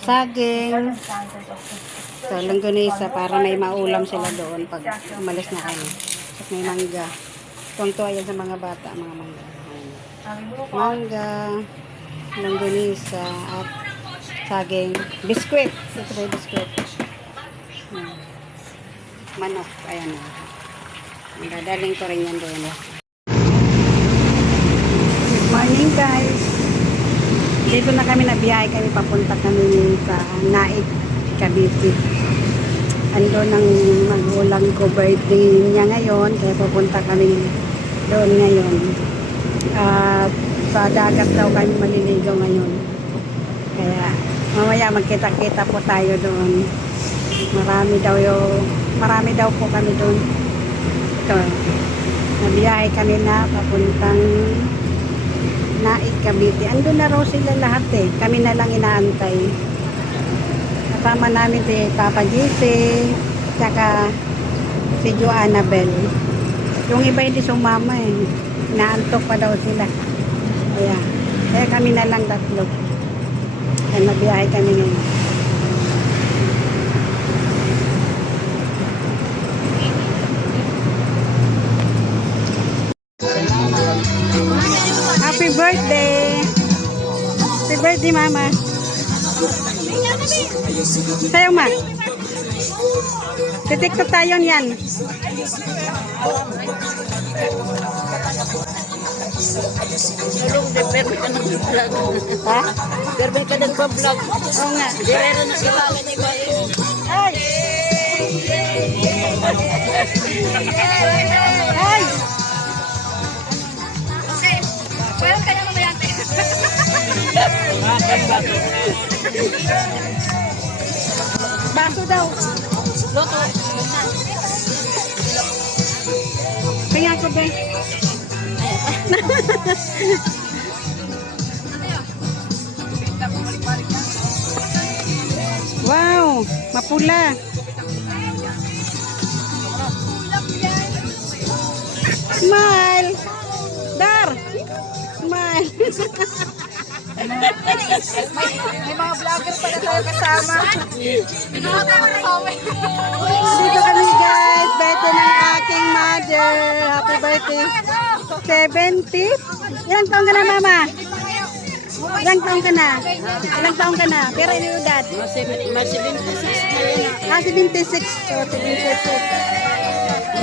saging, so longganisa para may maulam sila doon pag umalis na kami. At may mangga. Tuwang-tuwa yan sa mga bata, mga mangga. Mangga, longganisa, at saging, biskwit. Ito ba yung biskwit? Manok, ayan na. Dadaling ko rin yan doon. Good morning guys. Dito na kami nabiyahe kami, papunta kami sa Naik, Cavite. Ando nang magulang ko, birthday niya ngayon, kaya pupunta kami doon ngayon. At sa dagat daw kami maliligaw ngayon. Kaya mamaya magkita-kita po tayo doon. Marami daw po kami doon. Ito, nabiyahe kami na papuntang Naik, Cavite. Ando na raw sila lahat eh. Kami na lang inaantay. Kasama namin si Papa JC, saka si Joanna Bell. Yung iba hindi sumama eh. Inaantok pa daw sila. Kaya kami na lang tatlo. Kaya nabiyahe kami ngayon. Happy birthday! Happy birthday, Mama! Sayo, Ma! Titiktok tayo niyan. Perbe ka nag-vlog. Ha? Perbe ka nag-vlog. Oo nga. Direro na gawalan ni Bayo. Ay! Ay! Well, kaya mo yan. Baso daw. Loto. Kaya ko ba? Wow, mapula. Smile. Dar. Smile. May mga vlogger pala tayo kasama. Dito kami guys, birthday ng aking mother. Happy birthday. 70? Ilang taong ka na, Mama? Ilang taong ka na? Ilang taong ka na? Pero ano yung dad? Mas 76 na yan. 76. So, 76.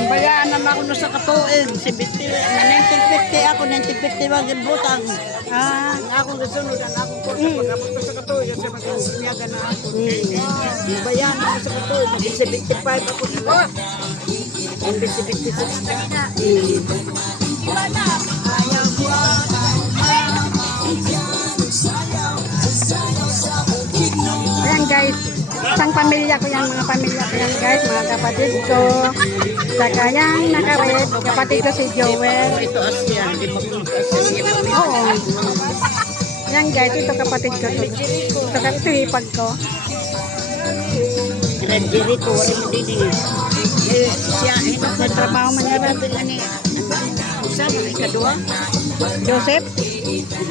Bayaan naman ako na sa katuig. 1950 ako, 1950 wagin butang. Ah. Ang akong nasunod, ang akong kursa. Pag-abot ko sa katuig, kasi mag-insinyaga na ako. Bayaan ako sa katuig. Maging 75 ako na. Hindi 76 na. Ayan guys, isang pamilya ko yan, mga pamilya ko yan guys, mga kapatid ko. Saka yan, nakared, kapatid ko si Joel. Ito Asya, di ba kung Asya? Oo. Yan guys, ito kapatid ko. Ito hipag ko. Renjiri ko, wala mo din eh. Siya, May trabaho man yan. usap, ikadua. Joseph,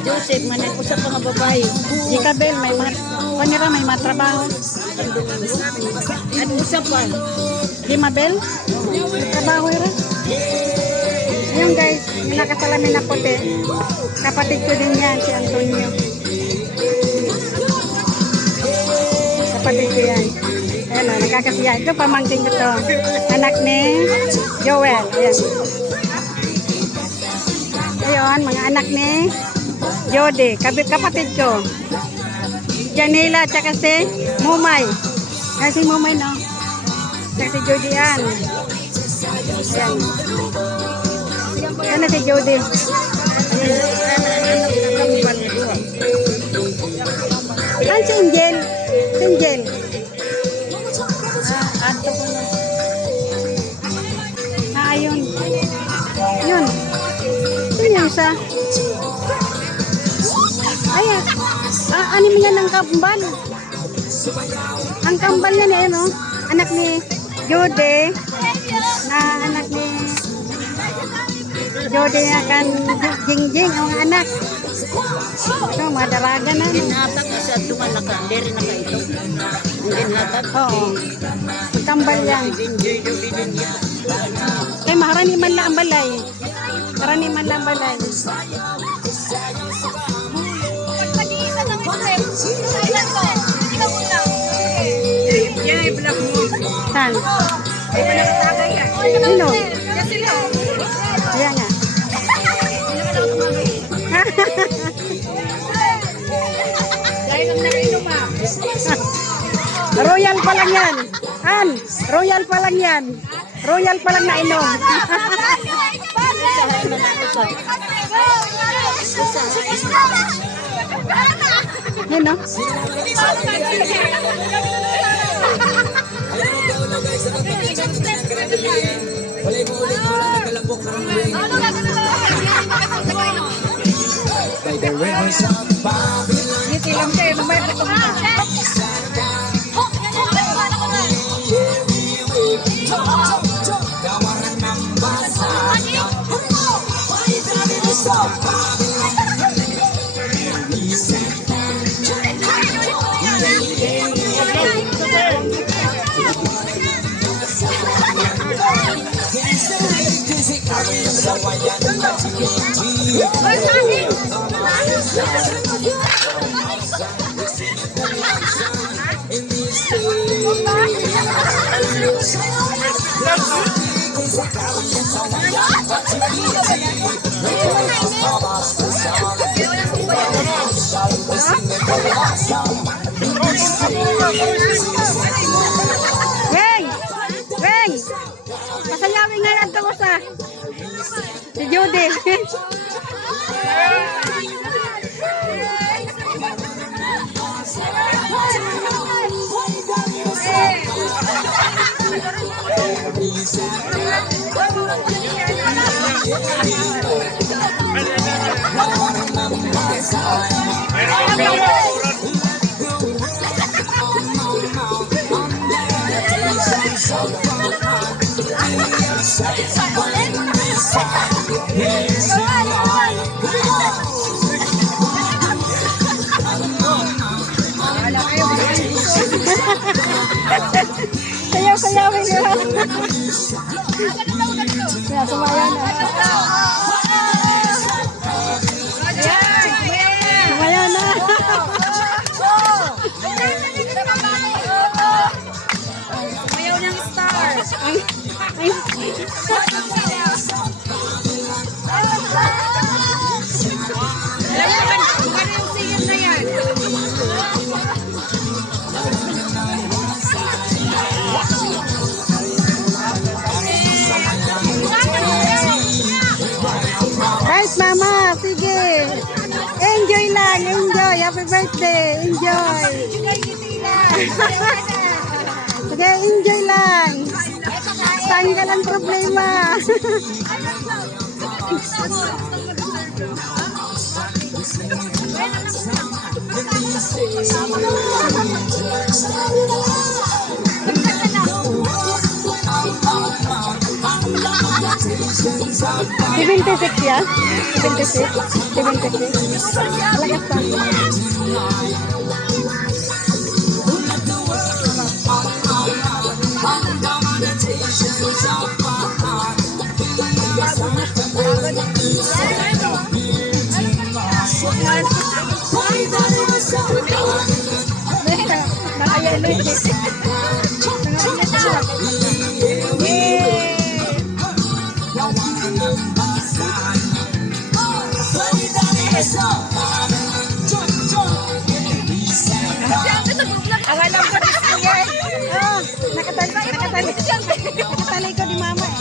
Joseph, manay usap mga babae. Jikabel, may matrabaho. At usap pa. Limabel, may trabaho yun. Yan guys, may nakasalamin na puti. Kapatid ko din yan, si Antonio. Kapatid ko yan. Ayan o, nagkakasiya. Ito, pamangkin ko to. Anak ni Joel. Ayan. Ayun, mga anak ni Jody. Kapatid ko. Janela, tsaka si Mumay. Ayan si Mumay, no? Tsaka si Jody yan. Ayan. Ayan na si Jody. Ayan si Angel. Si Angel. Ato ko na. Ayun. Yun. Yun yung isa. Ayan. Ano mo yan ang kambal? Ang kambal yan eh, no? Anak ni Jode. Na anak ni Jode na kan Jingjing, ang anak. Ito, mga daraga na. Ginhatag na sa tuman dere na ito. Ang ginhatag. Oo. Tambal yan. Enjoy daw din niya. Kay maharani man lang ang balay. Marani man lang balay. Pag-iisa ng step. Silent ko. Ikaw muna. Yan ay black mo. Saan? Ay panakatagay yan. Sino? Kasi lang. Kaya nga. Dahil ang nakainom ha. Royal pa lang yan. Han, royal pa lang yan. Royal pa lang na inom. Yun no? Ngiti lang kayo. Mamaya pa ito. Weng! Weng! Pasayawin nga yan ko sa si Judy. Sayaw-sayawin nyo. Kaya sumaya na. Sumaya na. Mayaw ng star. Ay, Paano yung singin na yan? right, mama. Sige. Enjoy lang. Enjoy. Happy birthday. Enjoy. Sige, enjoy lang. Tanggal ang problema. Seventy-six ya? 76? 76? Malakas pa. Alam ko na siya. Oh, nakatali ko di mama eh.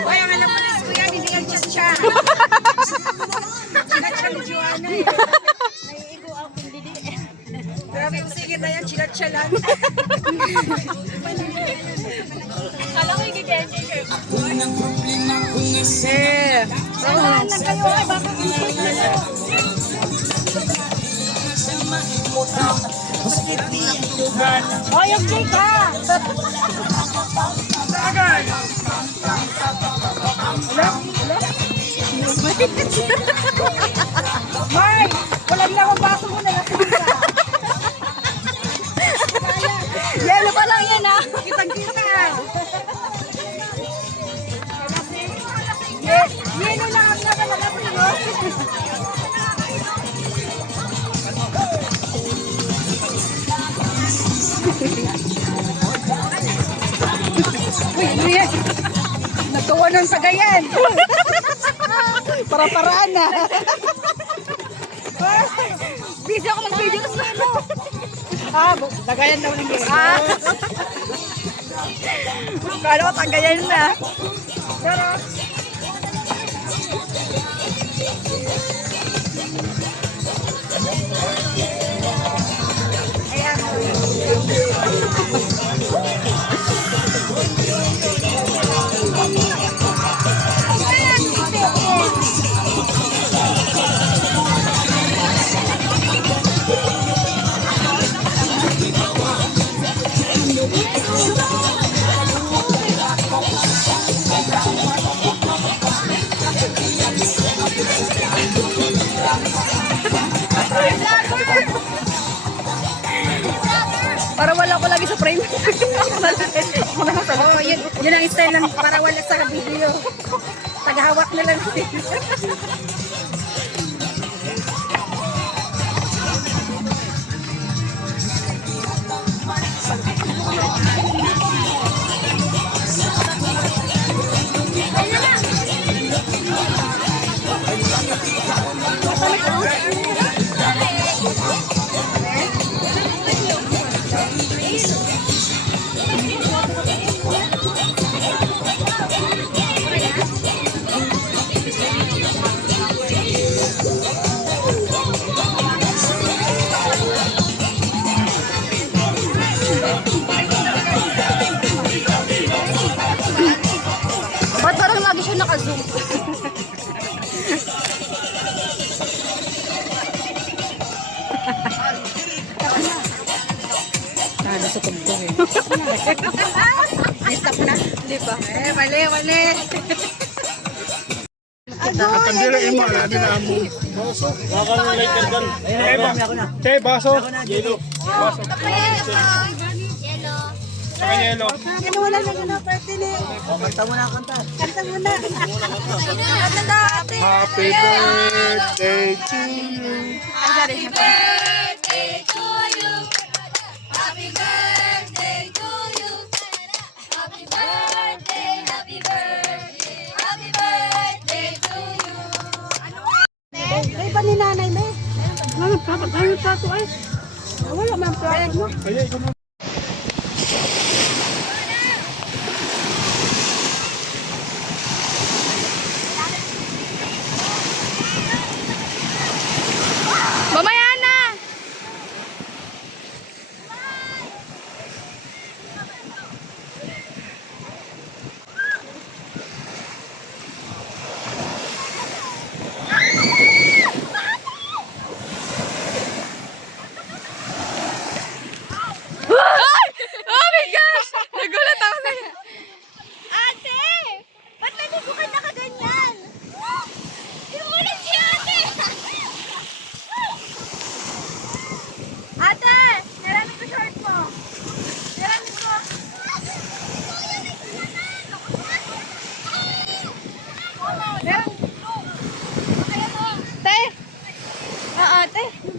Hoy, ang alam ko na siya, hindi ang chat siya. Chat ni Joanna eh. Naiigo ako hindi. Grabe yung sigit na yan, chinat-chalan. Kala ko i-enjoy kayo. Eh, Saan lang kayo ay baka oh, yung cake ha. Hello? Hello? May! Walang lang ang baso mo na lasing ka. Yelo pa lang yan ah. Kitang-kita. Yelo lang ang nakalasing mo. Uy, ano yan? Natuwa ng sagayan. Para-paraan na. Busy ako mag-video sa ano. Dagayan daw ng game. Kala ko tagayan na. Pero, para wala ko lagi sa frame. Oo, yun ang style ng para wala sa video. Tagahawak na lang sila. Ba't parang lagi siya naka-zoom? Nasukog ko eh. Stop na. Di ba? Mali. Kandila imo ala din amo. Bakal like kan. Tay baso. Yelo. Baso. Saka yelo. Ano wala na gano'n, party ni. Kanta mo na. Kanta mo na. Happy birthday to you. Ay, pa ni nanay, me. Ano pa to ay? Wala man plato mo. Ay, ikaw na. Mamaya na! Oh my gosh! Nagulat ako sa'yo. Ate! Ba't naligo ka nakaganyan? Inuulit si ate! Ate! Naramin ko short mo. Naramin ko. Meron. Te! Ate!